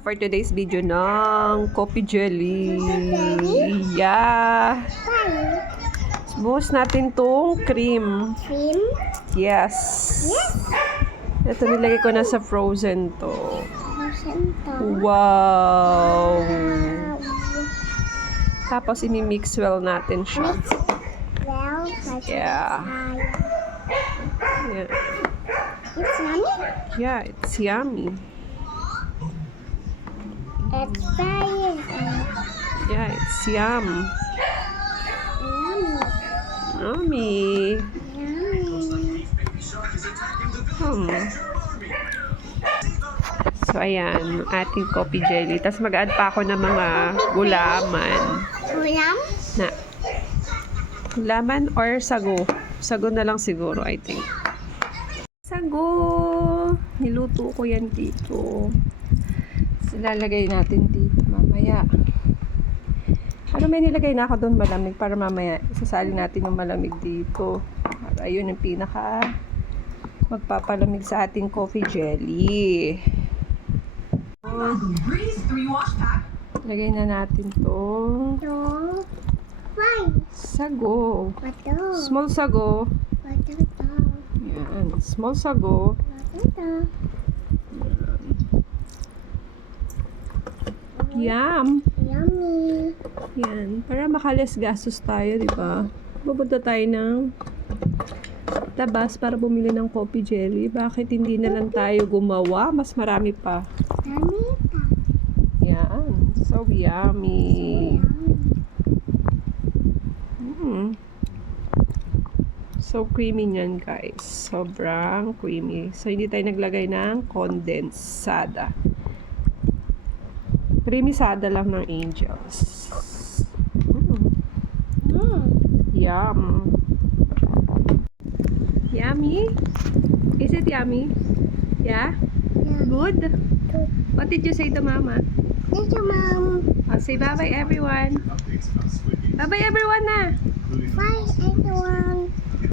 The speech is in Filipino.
For today's video ng coffee jelly. Jelly? Yeah. Why? Buhos natin tong cream. Cream? Yes. Yes. Ito, nilagay ko na sa frozen to. Frozen to. Wow. Tapos, imi-mix well natin siya. Mix well. Yeah. Yeah. It's yummy. Yeah, it's yummy. It's very Yeah, it's yum. yummy. Yummy. Yummy. So, ayan, ating coffee jelly. Tapos mag-add pa ako ng mga gulaman. Ulam? Gulaman or sago. Sago na lang siguro, I think. Sago! Niluto ko yan dito. So, lalagay natin dito mamaya. Ano, may nilagay na ako doon malamig para mamaya isasali natin yung malamig dito. Para yun yung pinaka magpapalamig sa ating coffee jelly. Lagay na natin to No. Why? sago. Water. Small sago. Water to. Yan. Small sago. Water to. Yum. Yummy. Yan. Para makalis gastos tayo, di ba? Pupunta tayo ng labas para bumili ng coffee jelly. Bakit hindi na lang tayo gumawa? Mas marami pa. Yummy. Yan. So yummy. So creamy niyan, guys. Sobrang creamy. So hindi tayo naglagay ng condensada. Creamy sada lang ng Angels. Yum. Yummy? Is it yummy? Yeah? Good? What did you say to Mama? Thank you, Mom. Say bye-bye, everyone. Bye-bye, everyone na. Bye, everyone.